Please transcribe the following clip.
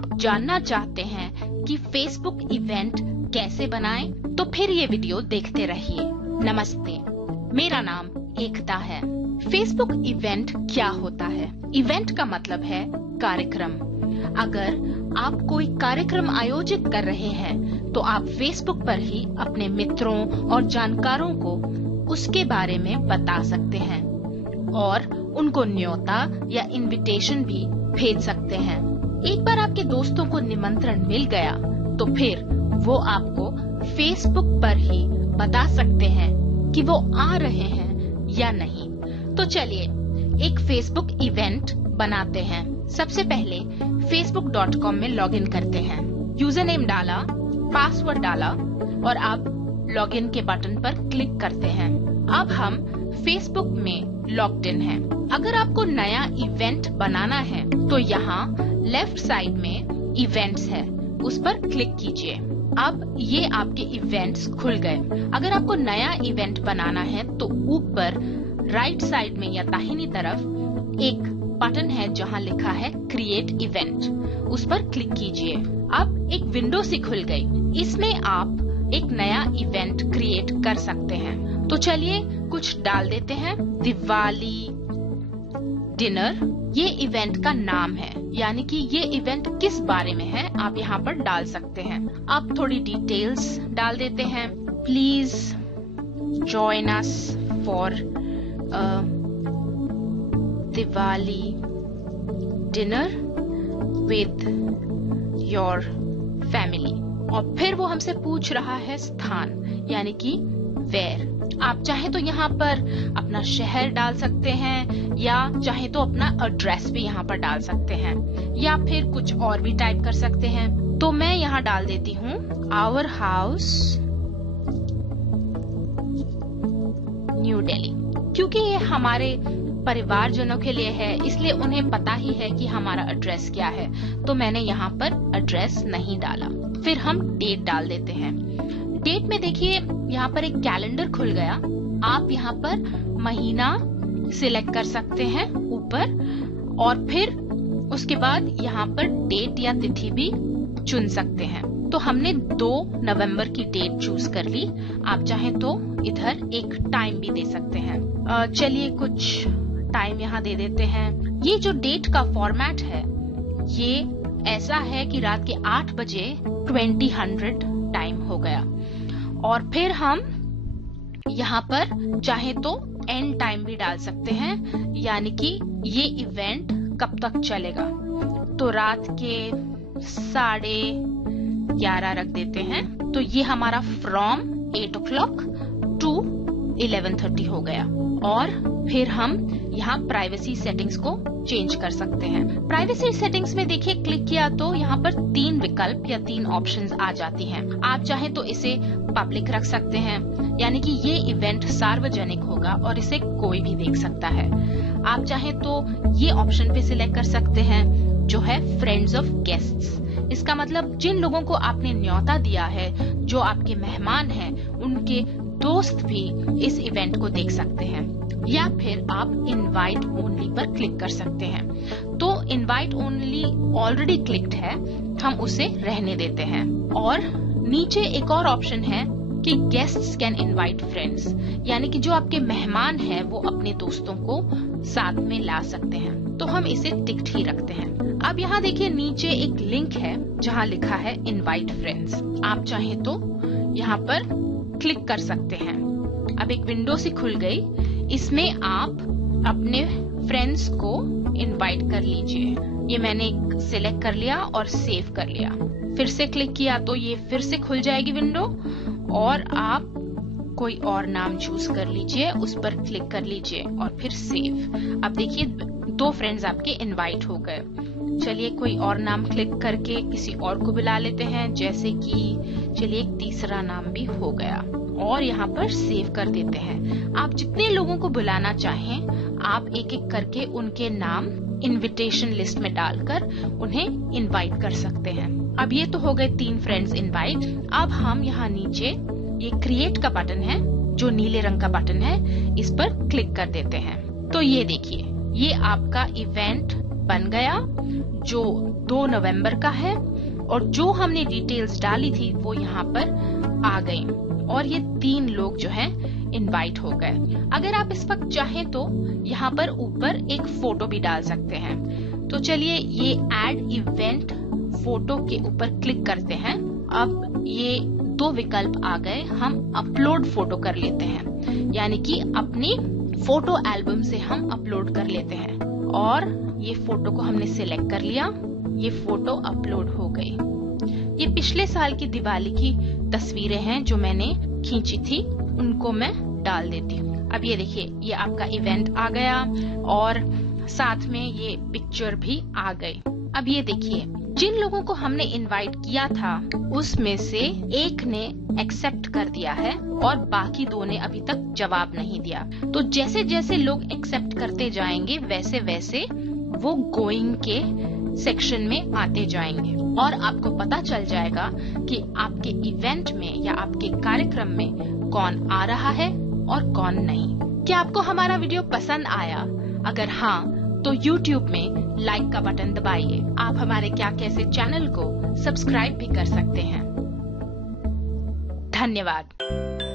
आप जानना चाहते हैं कि फेसबुक इवेंट कैसे बनाएं, तो फिर ये वीडियो देखते रहिए। नमस्ते, मेरा नाम एकता है। फेसबुक इवेंट क्या होता है? इवेंट का मतलब है कार्यक्रम। अगर आप कोई कार्यक्रम आयोजित कर रहे हैं तो आप फेसबुक पर ही अपने मित्रों और जानकारों को उसके बारे में बता सकते हैं और उनको न्योता या इनविटेशन भी भेज सकते हैं। एक बार आपके दोस्तों को निमंत्रण मिल गया तो फिर वो आपको फेसबुक पर ही बता सकते हैं कि वो आ रहे हैं या नहीं। तो चलिए एक फेसबुक इवेंट बनाते हैं। सबसे पहले facebook.com में लॉगिन करते हैं। यूजर नेम डाला, पासवर्ड डाला और आप लॉगिन के बटन पर क्लिक करते हैं। अब हम फेसबुक में लॉग्ड इन हैं। अगर आपको नया इवेंट बनाना है तो यहाँ लेफ्ट साइड में इवेंट्स है, उस पर क्लिक कीजिए। अब ये आपके इवेंट्स खुल गए। अगर आपको नया इवेंट बनाना है तो ऊपर राइट साइड में या दाहिनी तरफ एक बटन है जहाँ लिखा है क्रिएट इवेंट, उस पर क्लिक कीजिए। अब एक विंडो सी खुल गई। इसमें आप एक नया इवेंट क्रिएट कर सकते हैं। तो चलिए कुछ डाल देते हैं। दिवाली डिनर ये इवेंट का नाम है, यानी कि ये इवेंट किस बारे में है आप यहाँ पर डाल सकते हैं। आप थोड़ी डिटेल्स डाल देते हैं। Please join us for Diwali dinner with your family. और फिर वो हमसे पूछ रहा है स्थान, यानी कि वेयर। आप चाहे तो यहाँ पर अपना शहर डाल सकते हैं या चाहे तो अपना एड्रेस भी यहाँ पर डाल सकते हैं या फिर कुछ और भी टाइप कर सकते हैं। तो मैं यहाँ डाल देती हूँ आवर हाउस न्यू दिल्ली, क्योंकि ये हमारे परिवारजनों के लिए है, इसलिए उन्हें पता ही है कि हमारा एड्रेस क्या है। तो मैंने यहाँ पर एड्रेस नहीं डाला। फिर हम डेट डाल देते हैं। डेट में देखिए यहाँ पर एक कैलेंडर खुल गया। आप यहाँ पर महीना सिलेक्ट कर सकते हैं ऊपर और फिर उसके बाद यहाँ पर डेट या तिथि भी चुन सकते हैं। तो हमने 2 नवंबर की डेट चूज कर ली। आप चाहें तो इधर एक टाइम भी दे सकते हैं। चलिए कुछ टाइम यहाँ दे देते हैं। ये जो डेट का फॉर्मेट है ये ऐसा है कि रात के 8 बजे 2000 टाइम हो गया। और फिर हम यहाँ पर चाहे तो एंड टाइम भी डाल सकते हैं, यानी कि ये इवेंट कब तक चलेगा। तो रात के 11:30 रख देते हैं। तो ये हमारा फ्रॉम 8 o'clock to 11:30 हो गया। और फिर हम यहाँ प्राइवेसी सेटिंग्स को चेंज कर सकते हैं। प्राइवेसी सेटिंग्स में देखिए क्लिक किया तो यहाँ पर 3 विकल्प या 3 ऑप्शंस आ जाती हैं। आप चाहें तो इसे पब्लिक रख सकते हैं, यानी कि ये इवेंट सार्वजनिक होगा और इसे कोई भी देख सकता है। आप चाहें तो ये ऑप्शन पे सिलेक्ट कर सकते हैं जो है फ्रेंड्स ऑफ गेस्ट्स। इसका मतलब जिन लोगों को आपने न्योता दिया है, जो आपके मेहमान हैं, उनके दोस्त भी इस इवेंट को देख सकते हैं। या फिर आप इनवाइट ओनली पर क्लिक कर सकते हैं। तो इनवाइट ओनली ऑलरेडी क्लिक्ड है, हम उसे रहने देते हैं। और नीचे एक और ऑप्शन है कि गेस्ट्स कैन इनवाइट फ्रेंड्स, यानी कि जो आपके मेहमान हैं वो अपने दोस्तों को साथ में ला सकते हैं। तो हम इसे टिक्ड ही रखते हैं। अब यहाँ देखिए नीचे एक लिंक है जहाँ लिखा है इनवाइट फ्रेंड्स। आप चाहें तो यहाँ पर क्लिक कर सकते हैं। अब एक विंडो सी खुल गई। इसमें आप अपने फ्रेंड्स को इनवाइट कर लीजिए। ये मैंने सिलेक्ट कर लिया और सेव कर लिया। फिर से क्लिक किया तो ये फिर से खुल जाएगी विंडो और आप कोई और नाम चूज कर लीजिए, उस पर क्लिक कर लीजिए और फिर सेव। अब देखिए 2 फ्रेंड्स आपके इनवाइट हो गए। चलिए कोई और नाम क्लिक करके किसी और को बुला लेते हैं, जैसे कि चलिए एक तीसरा नाम भी हो गया और यहाँ पर सेव कर देते हैं। आप जितने लोगों को बुलाना चाहें आप एक एक करके उनके नाम इनविटेशन लिस्ट में डालकर उन्हें इनवाइट कर सकते हैं। अब ये तो हो गए 3 फ्रेंड्स इनवाइट। अब हम यहाँ नीचे ये क्रिएट का बटन है जो नीले रंग का बटन है, इस पर क्लिक कर देते हैं। तो ये देखिए ये आपका इवेंट बन गया जो 2 नवंबर का है, और जो हमने डिटेल्स डाली थी वो यहाँ पर आ गई, और ये 3 लोग जो हैं इनवाइट हो गए। अगर आप इस वक्त चाहें तो यहाँ पर ऊपर एक फोटो भी डाल सकते हैं। तो चलिए ये ऐड इवेंट फोटो के ऊपर क्लिक करते हैं। अब ये 2 विकल्प आ गए, हम अपलोड फोटो कर लेते हैं, यानी कि अपनी फोटो एल्बम से हम अपलोड कर लेते हैं। और ये फोटो को हमने सिलेक्ट कर लिया, ये फोटो अपलोड हो गई। ये पिछले साल की दिवाली की तस्वीरें हैं जो मैंने खींची थी, उनको मैं डाल देती हूँ। अब ये देखिए ये आपका इवेंट आ गया और साथ में ये पिक्चर भी आ गई। अब ये देखिए जिन लोगों को हमने इनवाइट किया था उसमें से एक ने एक्सेप्ट कर दिया है और बाकी 2 ने अभी तक जवाब नहीं दिया। तो जैसे जैसे लोग एक्सेप्ट करते जाएंगे वैसे वैसे वो गोइंग के सेक्शन में आते जाएंगे और आपको पता चल जाएगा कि आपके इवेंट में या आपके कार्यक्रम में कौन आ रहा है और कौन नहीं। क्या आपको हमारा वीडियो पसंद आया? अगर हाँ तो YouTube में लाइक का बटन दबाइए। आप हमारे क्या कैसे चैनल को सब्सक्राइब भी कर सकते हैं। धन्यवाद।